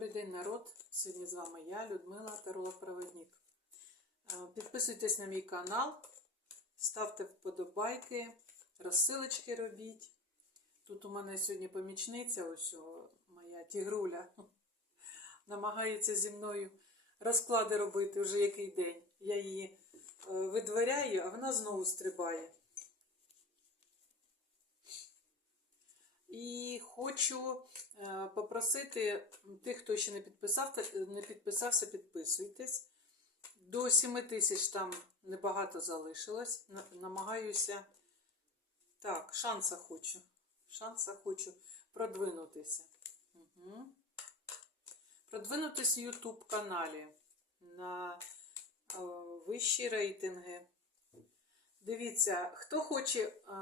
Добрий день, народ! Сьогодні з вами я, Людмила Таролог-Проводник. Е, Підписуйтесь на мій канал, ставте вподобайки, розсилочки робіть. Тут у мене сьогодні помічниця, ось моя тігруля, намагається зі мною розклади робити вже який день. Я її е, видворяю, а вона знову стрибає. І хочу е, попросити тих, хто ще не підписав, не підписався, підписуйтесь. До 7 тисяч там небагато залишилось. Намагаюся. Так, шанса хочу. Шанса хочу продвинутися. Угу. Продвинутися в YouTube каналі на е, вищі рейтинги. Дивіться, хто хоче е,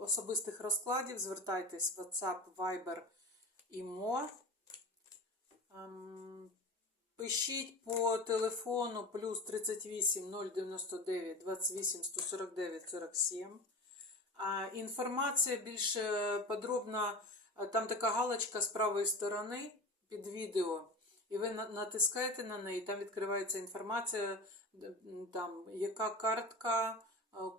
особистих розкладів, звертайтесь в WhatsApp, Viber і Mo. Ем, пишіть по телефону плюс 38 099 28 149 47. А, інформація більш е, подробна, е, там така галочка з правої сторони під відео. І ви натискаєте на неї, там відкривається інформація, там, яка картка,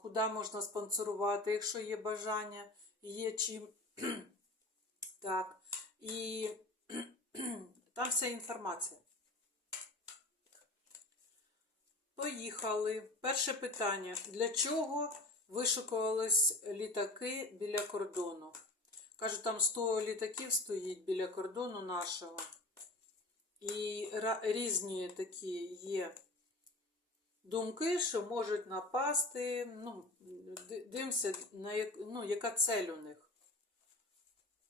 куди можна спонсорувати, якщо є бажання, є чим. Так. І там вся інформація. Поїхали. Перше питання. Для чого вишукувались літаки біля кордону? Кажуть, там 100 літаків стоїть біля кордону нашого. І різні такі є думки, що можуть напасти. Ну, дивимося, на як, ну, яка цель у них.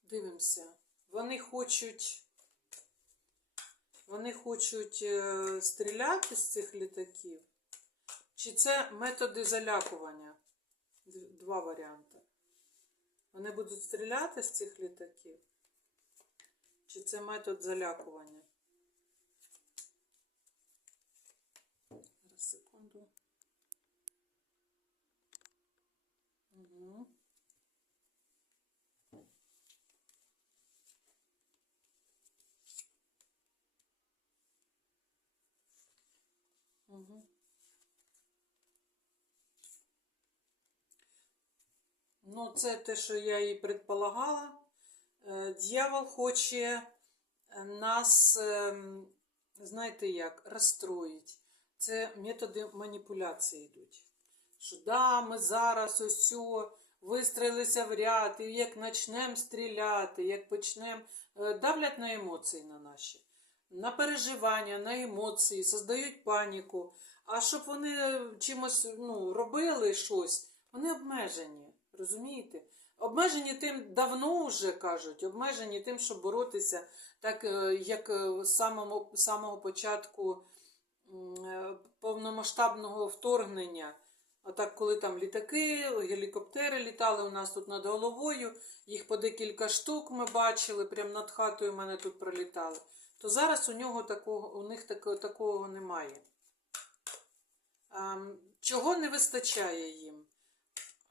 Дивимося. Вони хочуть. Вони хочуть е, стріляти з цих літаків. Чи це методи залякування? Два варіанти. Вони будуть стріляти з цих літаків? Чи це метод залякування? Зараз секунду. Угу. Ну, це те, що я і предполагала. Е, Дьявол хоче е, нас, ем, знаєте як, розстроїть. Це методи маніпуляції йдуть. Що да, ми зараз ось цього вистрілилися в ряд, і як почнемо стріляти, як почнемо, давлять на емоції на наші, на переживання, на емоції, создають паніку. А щоб вони чимось ну, робили щось, вони обмежені. Розумієте? Обмежені тим давно вже кажуть, обмежені тим, щоб боротися, так е, як е, з самого, самого початку е, повномасштабного вторгнення. А так, коли там літаки, гелікоптери літали у нас тут над головою, їх по декілька штук ми бачили, прямо над хатою в мене тут пролітали, то зараз у нього такого, у них такого, такого немає. Ем, Чого не вистачає їм?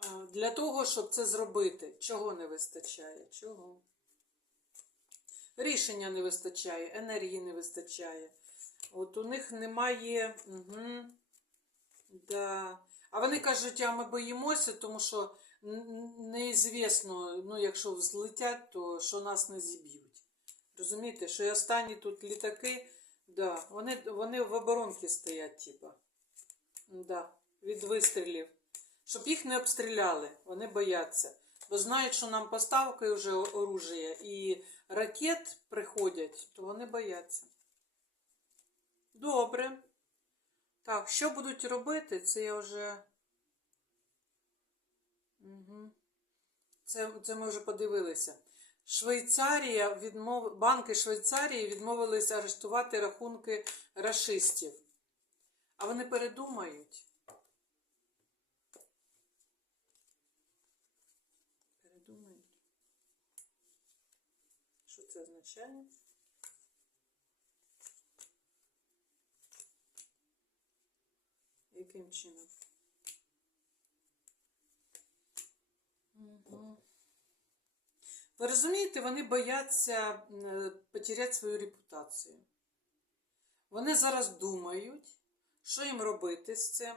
Е, Для того, щоб це зробити, чого не вистачає? Чого? Рішення не вистачає, енергії не вистачає. От у них немає. Угу, да. А вони кажуть, а ми боїмося, тому що неізвісно, ну, якщо взлетять, то що нас не зіб'ють. Розумієте, що і останні тут літаки, да, вони, вони в оборонці стоять, типа. Да, від вистрілів. Щоб їх не обстріляли, вони бояться. Бо знають, що нам поставки вже оружия і ракет приходять, то вони бояться. Добре. Так, що будуть робити, це я вже. Угу. Це, це ми вже подивилися. Швейцарія відмов... Банки Швейцарії відмовились арештувати рахунки рашистів. А вони передумають. Передумають. Що це означає? Яким чином? Ви розумієте, вони бояться потеряти свою репутацію. Вони зараз думають, що їм робити з цим.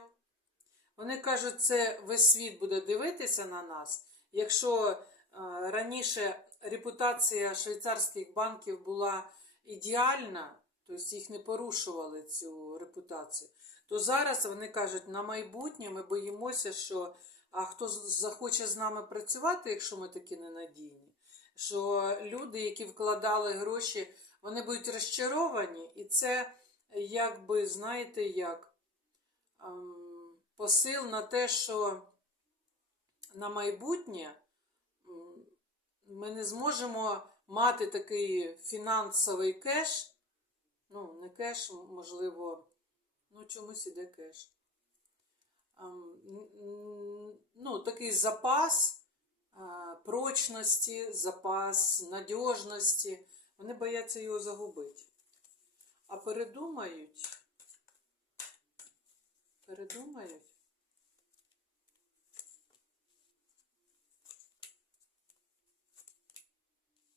Вони кажуть, це весь світ буде дивитися на нас. Якщо е, раніше репутація швейцарських банків була ідеальна, тобто їх не порушували цю репутацію, то зараз вони кажуть, на майбутнє ми боїмося, що а хто захоче з нами працювати, якщо ми такі ненадійні, що люди, які вкладали гроші, вони будуть розчаровані, і це якби, знаєте, як ем, посил на те, що на майбутнє ми не зможемо мати такий фінансовий кеш, ну, не кеш, можливо, ну, чомусь іде кеш. Ну, такий запас прочності, запас надіжності. Вони бояться його загубити. А передумають. Передумають.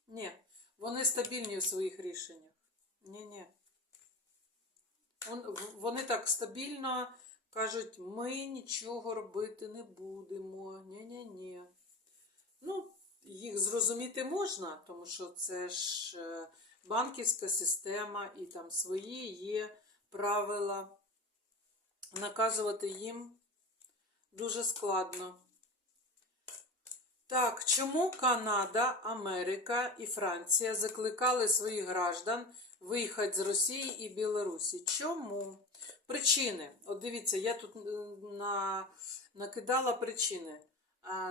Ні, вони стабільні в своїх рішеннях. Ні, ні. Вони так стабільно кажуть, ми нічого робити не будемо. Ні-ні-ні. Ну, їх зрозуміти можна, тому що це ж е, банківська система і там свої є правила. Наказувати їм дуже складно. Так, чому Канада, Америка і Франція закликали своїх граждан виїхати з Росії і Білорусі? Чому? Причини. От дивіться, я тут е, на, накидала причини.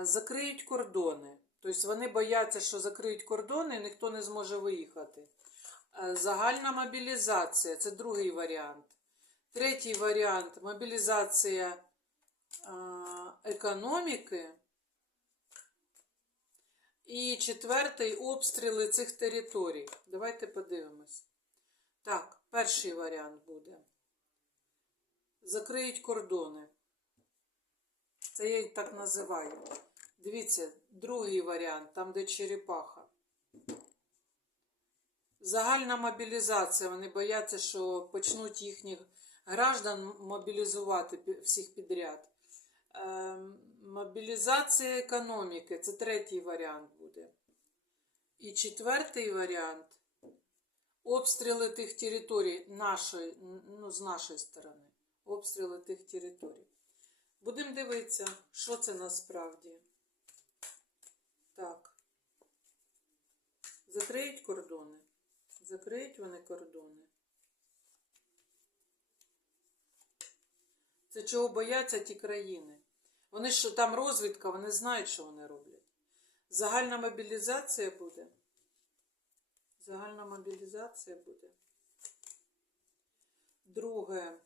Закриють кордони. Тобто вони бояться, що закриють кордони і ніхто не зможе виїхати. Е, Загальна мобілізація це другий варіант. Третій варіант мобілізація економіки. І четвертий обстріли цих територій. Давайте подивимось. Так, перший варіант буде. Закриють кордони. Це я їх так називаю. Дивіться, другий варіант, там, де черепаха. Загальна мобілізація. Вони бояться, що почнуть їхніх граждан мобілізувати всіх підряд. Ем, Мобілізація економіки це третій варіант буде. І четвертий варіант обстріли тих територій нашої, ну, з нашої сторони. Обстріли тих територій. Будемо дивитися, що це насправді. Так. Закриють кордони. Закриють вони кордони. Це чого бояться ті країни. Вони що там розвідка, вони знають, що вони роблять. Загальна мобілізація буде. Загальна мобілізація буде. Друге.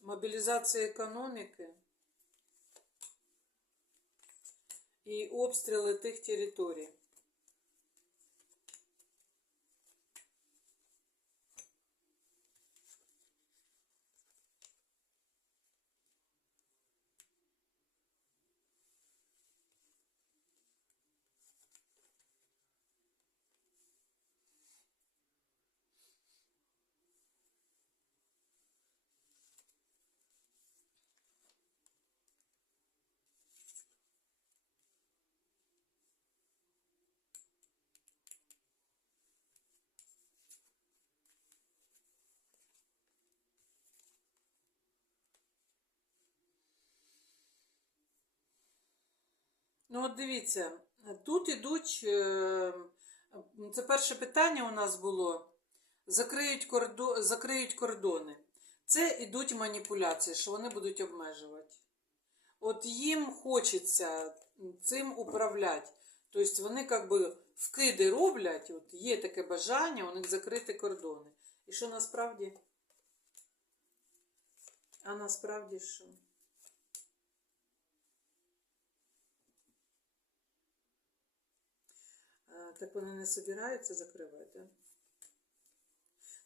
Мобілізація економіки. І обстріли тих територій. Ну, от дивіться, тут ідуть. е, Це перше питання у нас було. Закриють, кордо, закриють кордони. Це ідуть маніпуляції, що вони будуть обмежувати. От їм хочеться цим управляти. Тобто вони як би вкиди роблять, от є таке бажання у них закрити кордони. І що насправді? А насправді що? Так вони не собираються закривати.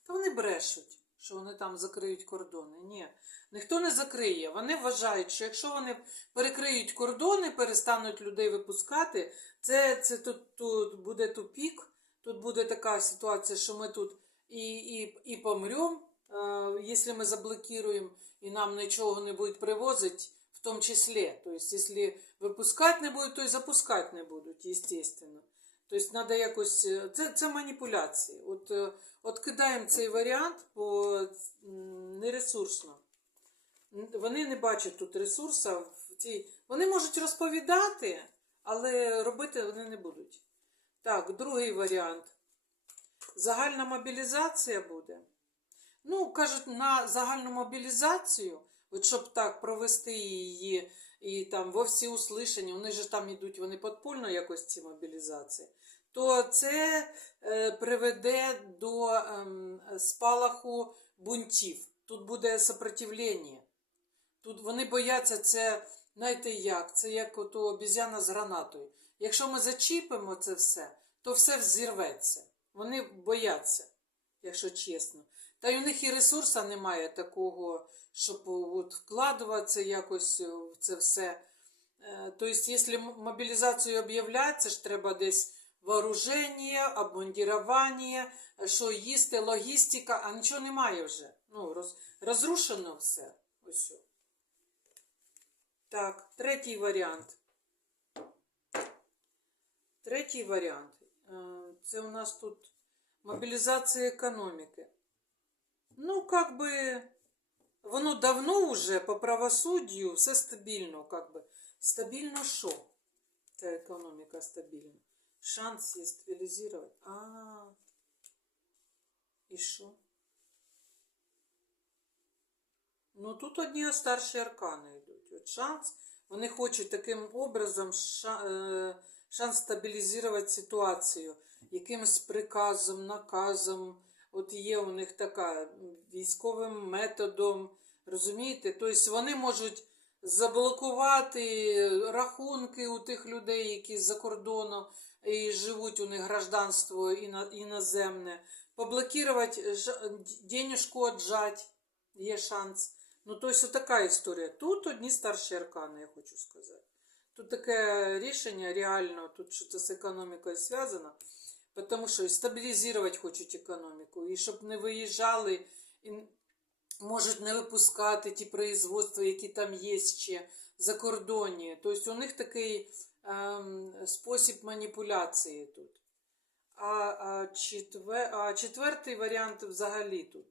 Та вони брешуть, що вони там закриють кордони. Ні, ніхто не закриє. Вони вважають, що якщо вони перекриють кордони, перестануть людей випускати, це, це тут, тут буде тупік, тут буде така ситуація, що ми тут і, і, і помрем, е, якщо ми заблокируємо і нам нічого не будуть привозити, в тому числі. Тобто, якщо випускати не будуть, то і запускати не будуть, естественно. Тобто, треба якось. е, Це, це маніпуляції. От, е, от кидаємо цей варіант, бо нересурсно. Вони не бачать тут ресурсу цій. Вони можуть розповідати, але робити вони не будуть. Так, другий варіант. Загальна мобілізація буде. Ну, кажуть, на загальну мобілізацію, от щоб так провести її і там во всі услышання, вони ж там йдуть, вони подпольно якось ці мобілізації, то це е, приведе до ем, спалаху бунтів. Тут буде сопротивлення. Тут вони бояться це, знаєте як, це як ото обізяна з гранатою. Якщо ми зачіпимо це все, то все взірветься. Вони бояться, якщо чесно. Та й у них і ресурсу немає такого, щоб от, вкладуватися якось в це все. Е, Тобто, якщо мобілізацію об'являють, це ж треба десь вооруження, обмундірування, е, що їсти, логістика, а нічого немає вже. Ну, роз, розрушено все. Ось. Так, третій варіант. Третій варіант. Е, Це у нас тут мобілізація економіки. Ну, как би, воно давно вже по правосуддю все стабільно, как би. Стабільно що? Ця економіка стабільна. Шанс є стабілізувати. А. І що? Ну, тут одні старші аркани йдуть. От шанс. Вони хочуть таким образом е, шанс стабілізувати ситуацію якимось приказом, наказом. От є у них така військовим методом. Розумієте? Тобто вони можуть заблокувати рахунки у тих людей, які з-за кордону і живуть у них гражданство іно- іноземне, поблокувати ж- денежку отжать, є шанс. Ну, тобто, така історія. Тут одні старші аркани, я хочу сказати. Тут таке рішення реально, тут що це з економікою зв'язано, тому що стабілізувати хочуть економіку, і щоб не виїжджали, і можуть не випускати ті производства, які там є ще за кордоні. Тобто у них такий ем, спосіб маніпуляції тут. А, а, четвер... а четвертий варіант взагалі тут.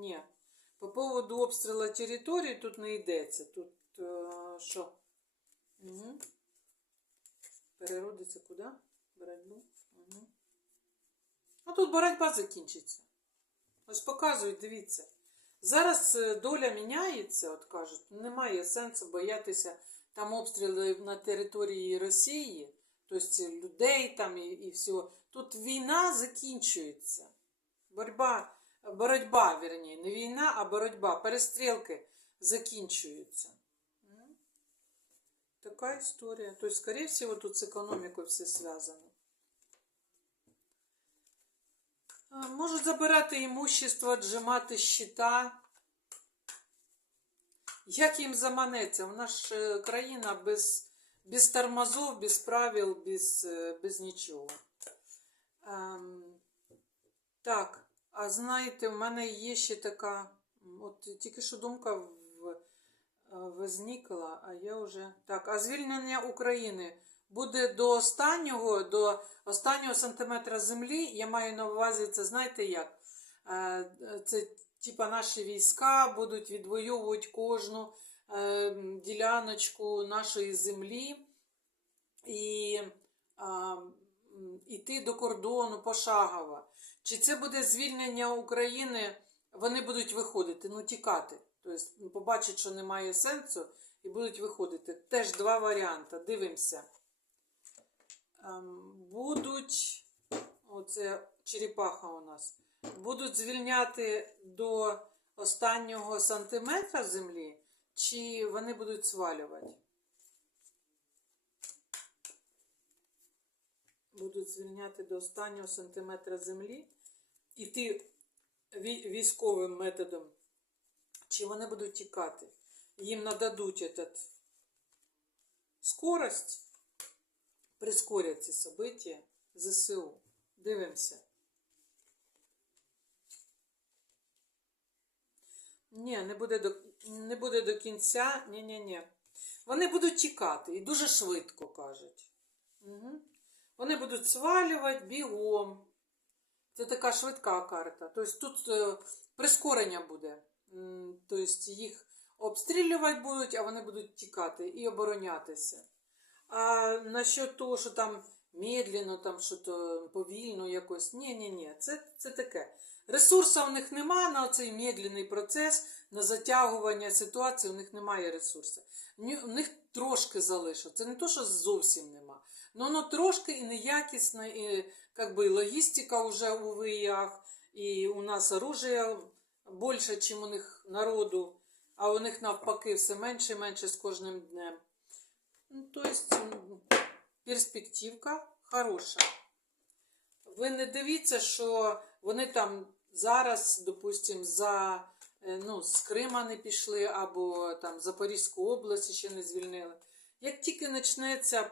Ні. По поводу обстрілу території тут не йдеться. Тут е, що? Угу. Переродиться куди? Боротьбу? Угу. А тут боротьба закінчиться. Ось показують, дивіться. Зараз е, доля міняється, от кажуть, немає сенсу боятися там обстрілів на території Росії, тобто людей там і, і все. Тут війна закінчується. Боротьба, боротьба, вірні, не війна, а боротьба, перестрілки закінчуються. Така історія. Тобто, скорее всего, тут з економікою все зв'язано. А, Можуть забирати імущество, отжимати щита. Як їм заманеться? У нас ж е, країна без, без тормозов, без правил, без, е, без нічого. Ем, так, а знаєте, в мене є ще така, от тільки що думка в, е, возникла, а я вже. Так, а звільнення України буде до останнього, до останнього сантиметра землі. Я маю на увазі, це знаєте як? Е, Це типа наші війська будуть відвоювати кожну е, діляночку нашої землі і а, м, до кордону пошагово. Чи це буде звільнення України? Вони будуть виходити, ну тікати. Тобто побачать, що немає сенсу, і будуть виходити. Теж два варіанти. Дивимося. Ем, Будуть, оце черепаха у нас, будуть звільняти до останнього сантиметра землі, чи вони будуть свалювати? Будуть звільняти до останнього сантиметра землі, іти військовим методом, чи вони будуть тікати. Їм нададуть этот скорость, прискорять ці события ЗСУ. Дивимося. Ні, не буде до, не буде до кінця. Ні-ні-ні. Вони будуть тікати і дуже швидко кажуть. Угу. Вони будуть свалювати бігом. Це така швидка карта. Тобто тут е, прискорення буде. Тобто їх обстрілювати будуть, а вони будуть тікати і оборонятися. А насчет того, що там медленно, там що то повільно якось. Ні, ні, ні, це, це таке. Ресурсу в них нема на цей медленний процес, на затягування ситуації, у них немає ресурсу. У них трошки залишилось. Це не то, що зовсім нема. Ну, воно трошки і неякісне, і как би, логістика вже у виях, і у нас оружия більше, ніж у них народу, а у них навпаки все менше і менше з кожним днем. Ну, то есть, перспективка хороша. Ви не дивіться, що вони там зараз, допустим, за, е, ну, з Крима не пішли, або там Запорізьку область ще не звільнили. Як тільки почнеться,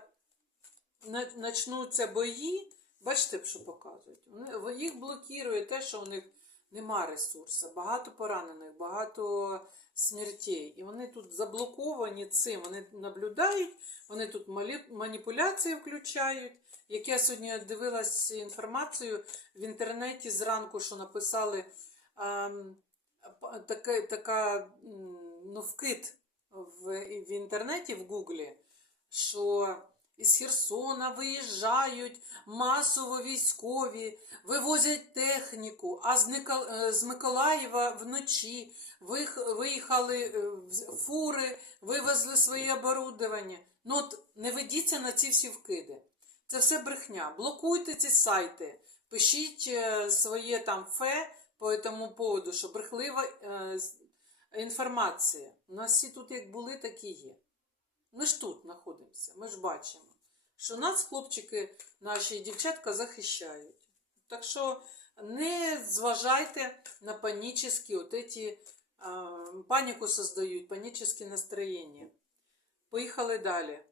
на- начнуться бої, бачите, що показують. Вони- Їх блокує те, що у них нема ресурсу, багато поранених, багато смертей. І вони тут заблоковані цим. Вони наблюдають, вони тут маніпуляції включають. Як я сьогодні дивилась інформацію в інтернеті зранку, що написали ем, п- таке, така ну, вкид в, в інтернеті, в Гуглі, що із Херсона виїжджають масово військові, вивозять техніку, а з, е, Миколаєва вночі виїхали е, фури, вивезли своє оборудовання. Ну от не ведіться на ці всі вкиди. Це все брехня. Блокуйте ці сайти, пишіть е, своє там фе по цьому поводу, що брехлива інформація. У нас всі тут як були, так і є. Ми ж тут знаходимося, ми ж бачимо, що нас хлопчики, наші дівчатка захищають. Так що не зважайте на панічні, от паніку создають, панічні настроєння. Поїхали далі.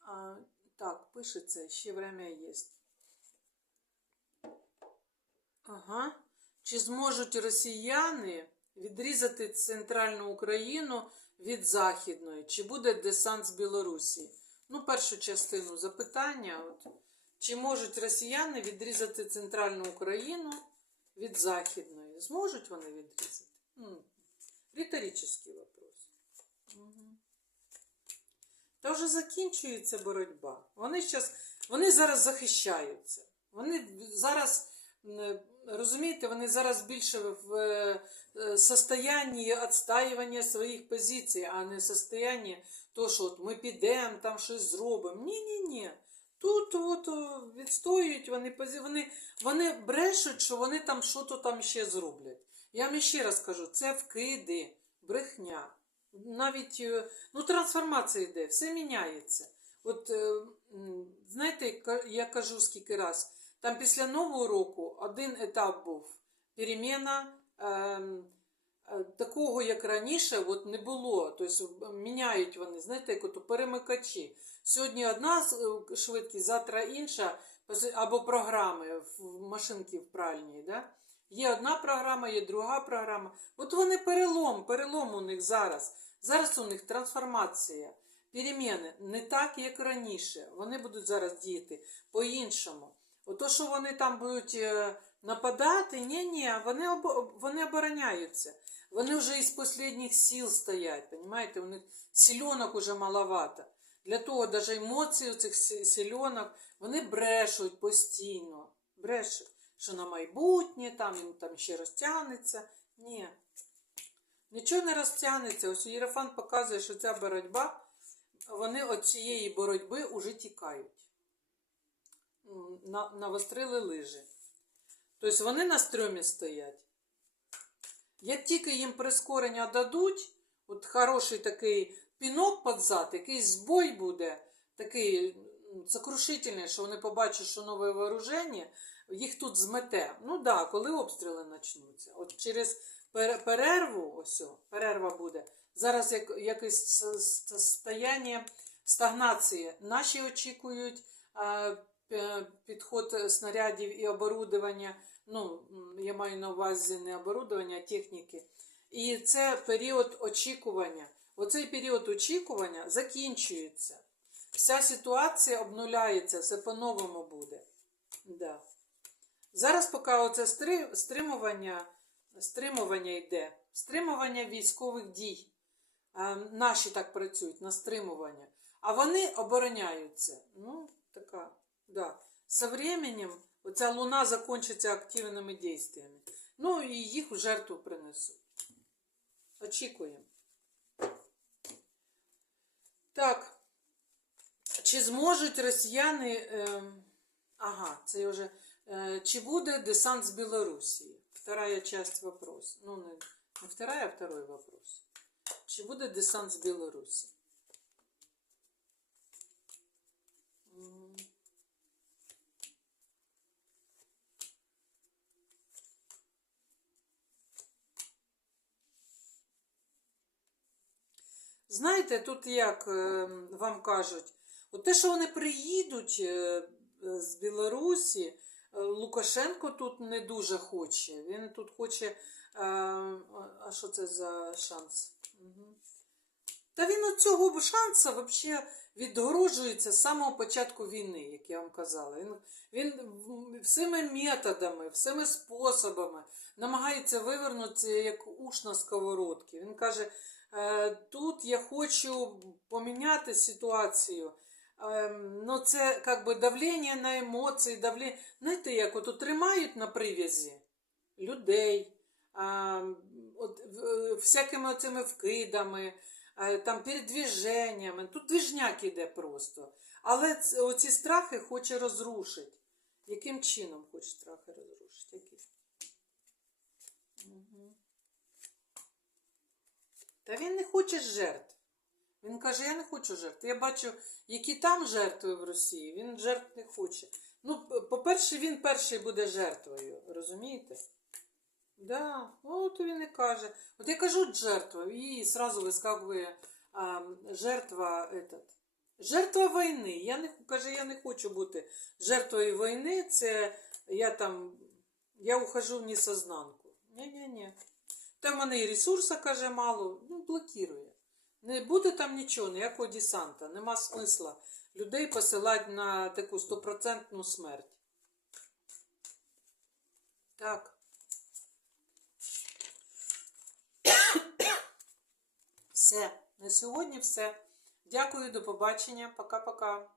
А, так, пишеться, ще время є. Ага. Чи зможуть росіяни відрізати центральну Україну від Західної? Чи буде десант з Білорусі? Ну, першу частину запитання. От. Чи можуть росіяни відрізати центральну Україну від Західної? Зможуть вони відрізати? М, Риторичний вопрос. Угу. Та вже закінчується боротьба. Вони, щас, вони зараз захищаються. Вони зараз, розумієте, вони зараз більше в е, е, состоянні відстаювання своїх позицій, а не состоянні того, що от ми підемо, там щось зробимо. Ні-ні-ні. Тут от відстоюють вони вони, вони брешуть, що вони там щось там ще зроблять. Я вам ще раз кажу, це вкиди, брехня. Навіть е, ну, трансформація йде, все міняється. От е, знаєте, я кажу скільки раз, там після Нового року один етап був переміна. ем, е, Такого, як раніше, от не було. Тобто міняють вони, знаєте, як ото перемикачі. Сьогодні одна е, швидкість, завтра інша, або програми в машинки в пральній. Да? Є одна програма, є друга програма. От вони перелом, перелом у них зараз. Зараз у них трансформація, переміни не так, як раніше. Вони будуть зараз діяти по-іншому. Ото, що вони там будуть е, нападати, ні, ні, вони, обо- вони обороняються. Вони вже із останніх сил стоять, понимаєте? У них сільонок уже маловато. Для того навіть емоції у цих сі- сільонок, вони брешуть постійно. Брешуть, що на майбутнє, там їм там ще розтягнеться. Ні. Нічого не розтягнеться. Ось Єрофан показує, що ця боротьба, вони від цієї боротьби уже тікають. Навострили лижі. Тобто вони на стрьомі стоять. Як тільки їм прискорення дадуть, от хороший такий пінок під зад, якийсь збой буде, такий сокрушительний, що вони побачать, що нове вооруження, їх тут змете. Ну так, да, коли обстріли почнуться. От через перерву, ось, перерва буде. Зараз як, якесь с- с- стагнації. Наші очікують підход снарядів і оборудовання. Ну, я маю на увазі не оборудовання, а техніки. І це період очікування. Оцей період очікування закінчується. Вся ситуація обнуляється, все по-новому буде. Да. Зараз, поки оце стримування, стримування йде, стримування військових дій. Наші так працюють на стримування. А вони обороняються. Ну, така, да. Со временем оця луна закінчиться активними дійствами. Ну і їх в жертву принесуть. Очікуємо. Так. Чи зможуть росіяни. Е, ага, це вже. Е, чи буде десант з Білорусі? Вторая часть вопроса. Ну, не, не вторая, а второй вопрос. Чи буде десант з Білорусі? Знаєте, тут як е, вам кажуть, от те, що вони приїдуть е, е, з Білорусі, Лукашенко тут не дуже хоче. Він тут хоче. А що це за шанс? Та він від цього шансу взагалі відгороджується з самого початку війни, як я вам казала. Він, він всіми методами, всіми способами намагається вивернутися як уш на сковородці. Він каже, «Е, тут я хочу поміняти ситуацію. Ем, Ну, це як би давлення на емоції, давлення. Знаєте, як от тримають на прив'язі людей, от, всякими цими вкидами, е, там передвіженнями. Тут двіжняк іде просто. Але ц- оці страхи хоче розрушити. Яким чином хоче страхи розрушити? Які? Мгм. Та він не хоче жертв. Він каже, я не хочу жертв. Я бачу, які там жертви в Росії, він жертв не хоче. Ну, по-перше, він перший буде жертвою, розумієте? Да, от він і каже. От я кажу жертва, і сразу вискакує а, жертва этот. Жертва війни. Я не каже, я не хочу бути жертвою війни. Це я там, я ухожу в несознанку. Ні-ні-ні. Та в мене і ресурсу, каже, мало, ну, блокірує. Не буде там нічого, ніякого десанта, нема смисла людей посилати на таку стопроцентну смерть. Так. Все. На сьогодні все. Дякую, до побачення. Пока-пока.